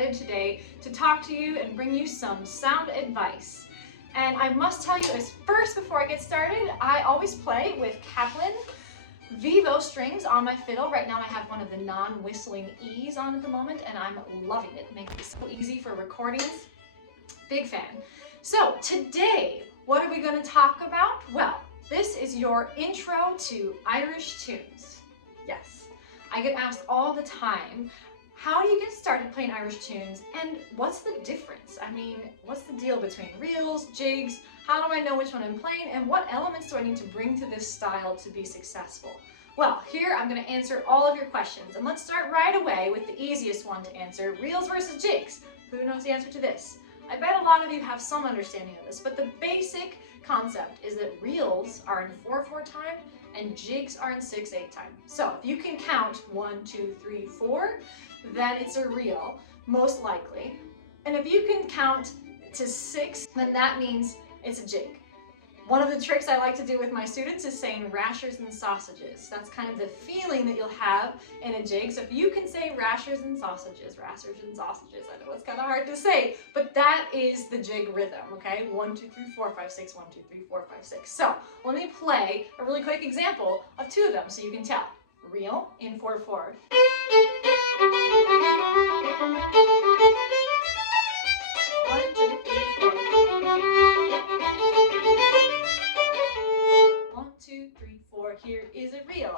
excited today to talk to you and bring you some sound advice. And I must tell you as first, before I get started, I always play with Kaplan Vivo strings on my fiddle. Right now I have one of the non-whistling E's on at the moment, and I'm loving it. It makes it so easy for recordings. Big fan. So today, what are we going to talk about? Well, this is your intro to Irish tunes. Yes, I get asked all the time, how do you get started playing Irish tunes, and what's the difference? I mean, what's the deal between reels, jigs? How do I know which one I'm playing, and what elements do I need to bring to this style to be successful? Well, here I'm going to answer all of your questions, and let's start right away with the easiest one to answer, reels versus jigs. Who knows the answer to this? I bet a lot of you have some understanding of this, but the basic concept is that reels are in 4/4 time and jigs are in 6/8 time. So if you can count 1, 2, 3, 4, then it's a reel, most likely. And if you can count to 6, then that means it's a jig. One of the tricks I like to do with my students is saying rashers and sausages. That's kind of the feeling that you'll have in a jig. So if you can say rashers and sausages, I know it's kind of hard to say, but that is the jig rhythm, okay? 1, 2, 3, 4, 5, 6, 1, 2, 3, 4, 5, 6. So let me play a really quick example of 2 of them so you can tell. Reel in 4/4. Here is a reel.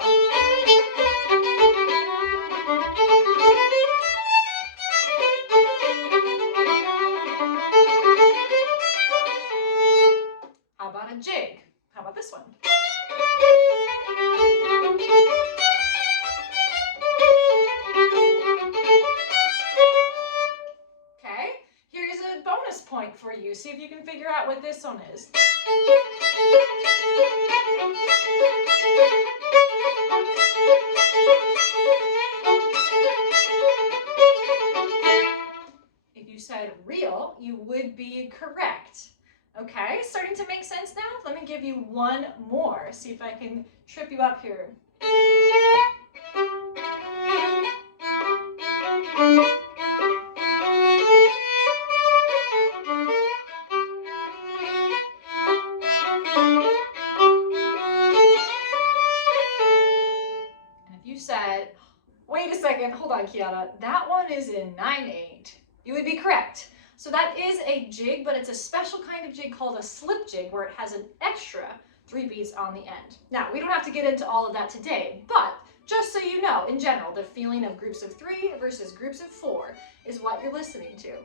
How about a jig? How about this one? Okay, here's a bonus point for you. See if you can figure out what this one is. If you said reel, you would be correct. Okay, starting to make sense now? Let me give you one more. See if I can trip you up here. Said, wait a second, hold on, Kiana, that one is in 9/8. You would be correct. So that is a jig, but it's a special kind of jig called a slip jig, where it has an extra 3 beats on the end. Now, we don't have to get into all of that today, but just so you know, in general, the feeling of groups of 3 versus groups of 4 is what you're listening to.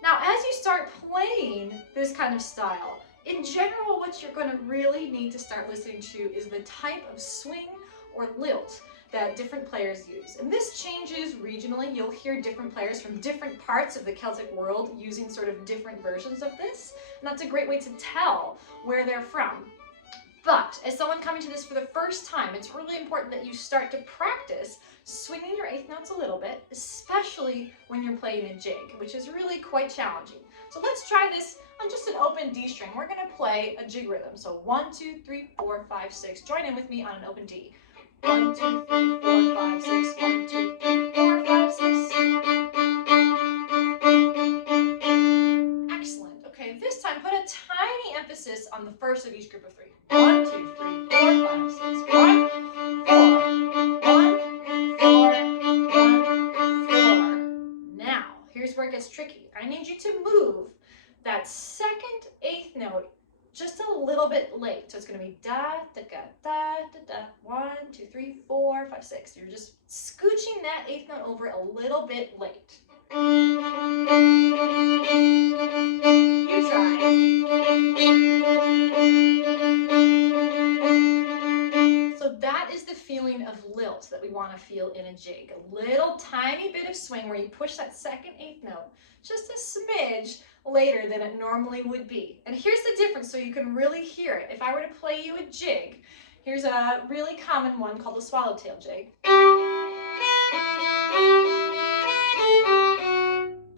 Now, as you start playing this kind of style, in general, what you're going to really need to start listening to is the type of swing or lilt that different players use. And this changes regionally. You'll hear different players from different parts of the Celtic world using sort of different versions of this. And that's a great way to tell where they're from. But as someone coming to this for the first time, it's really important that you start to practice swinging your 8th notes a little bit, especially when you're playing a jig, which is really quite challenging. So let's try this on just an open D string. We're going to play a jig rhythm. So 1, 2, 3, 4, 5, 6. Join in with me on an open D. 1, 2, 3, 4, 5, 6. 1, 2, 3, 4, 5, 6. Excellent. Okay, this time put a tiny emphasis on the first of each group of 3. 1, 2, 3, 4, 5, 6. 1, 4, 1, 4, 1, 4. Now, here's where it gets tricky. I need you to move that second 8th note just a little bit late. So it's going to be da, da, da, da, da, da. 1, 2, 3, 4, 5, 6. You're just scooching that 8th note over a little bit late. You try. So that is the feeling of lilt that we want to feel in a jig. A little tiny bit of swing where you push that second 8th note just a smidge later than it normally would be. And here's the difference so you can really hear it. If I were to play you a jig, here's a really common one called the swallowtail jig.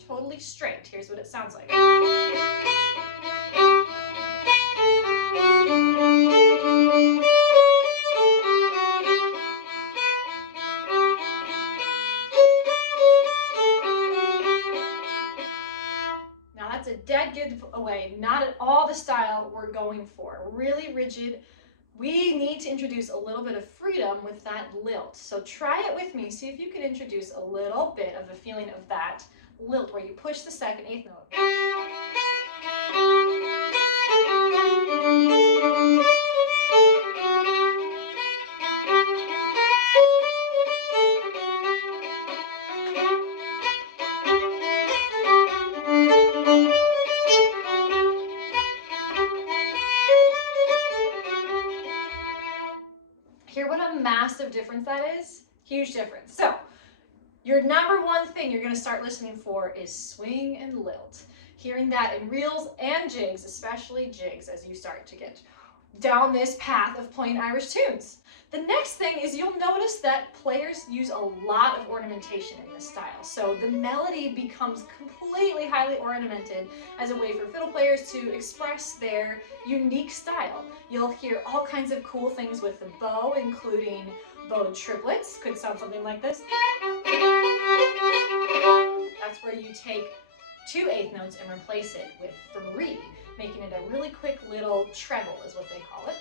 Totally straight. Here's what it sounds like. That's a dead giveaway. Not at all the style we're going for. Really rigid. We need to introduce a little bit of freedom with that lilt. So try it with me. See if you can introduce a little bit of a feeling of that lilt where you push the second eighth note. Hear what a massive difference that is? Huge difference. So your number one thing you're going to start listening for is swing and lilt. Hearing that in reels and jigs, especially jigs, as you start to get down this path of playing Irish tunes. The next thing is you'll notice that players use a lot of ornamentation in this style. So the melody becomes completely highly ornamented as a way for fiddle players to express their unique style. You'll hear all kinds of cool things with the bow, including bowed triplets. Could sound something like this. That's where you take 2 eighth notes and replace it with 3, making it a really quick little treble is what they call it.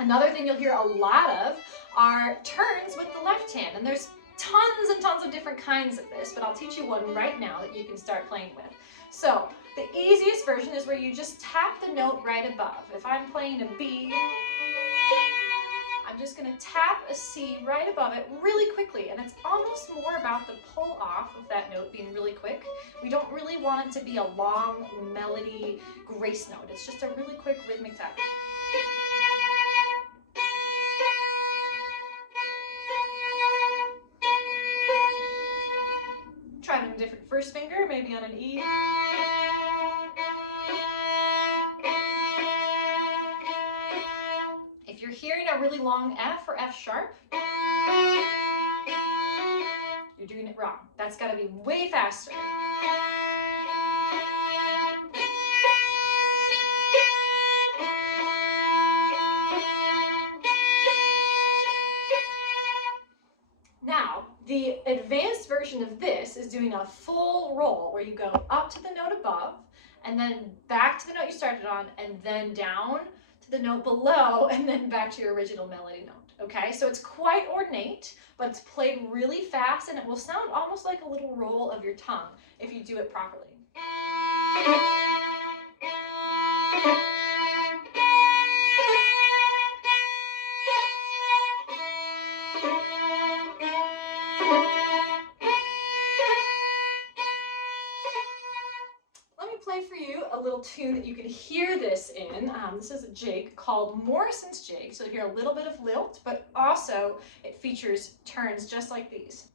Another thing you'll hear a lot of are turns with the left hand, and there's tons and tons of different kinds of this, but I'll teach you one right now that you can start playing with. So the easiest version is where you just tap the note right above. If I'm playing a B, I'm just going to tap a C right above it really quickly, and it's almost more about the pull off of that note being really quick. We don't really want it to be a long melody grace note. It's just a really quick rhythmic tap. Try it on a different first finger, maybe on an E. If you're hearing a really long F or F sharp, you're doing it wrong. That's got to be way faster. Now, the advanced version of this is doing a full roll where you go up to the note above and then back to the note you started on and then down to the note below and then back to your original melody note. Okay, so it's quite ornate, but it's played really fast and it will sound almost like a little roll of your tongue if you do it properly. Play for you a little tune that you can hear this in. This is a jig called Morrison's Jig, so you hear a little bit of lilt, but also it features turns just like these.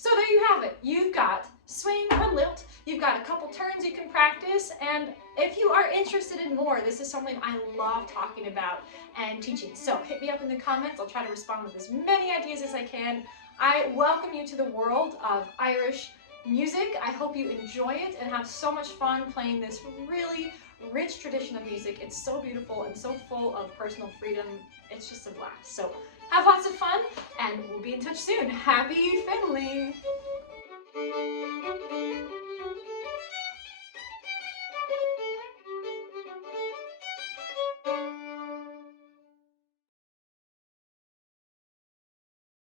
So there you have it. You've got swing or lilt, you've got a couple turns you can practice, and if you are interested in more, this is something I love talking about and teaching. So hit me up in the comments. I'll try to respond with as many ideas as I can. I welcome you to the world of Irish music. I hope you enjoy it and have so much fun playing this really rich tradition of music. It's so beautiful and so full of personal freedom. It's just a blast. So have lots of fun, and we'll be in touch soon. Happy fiddling!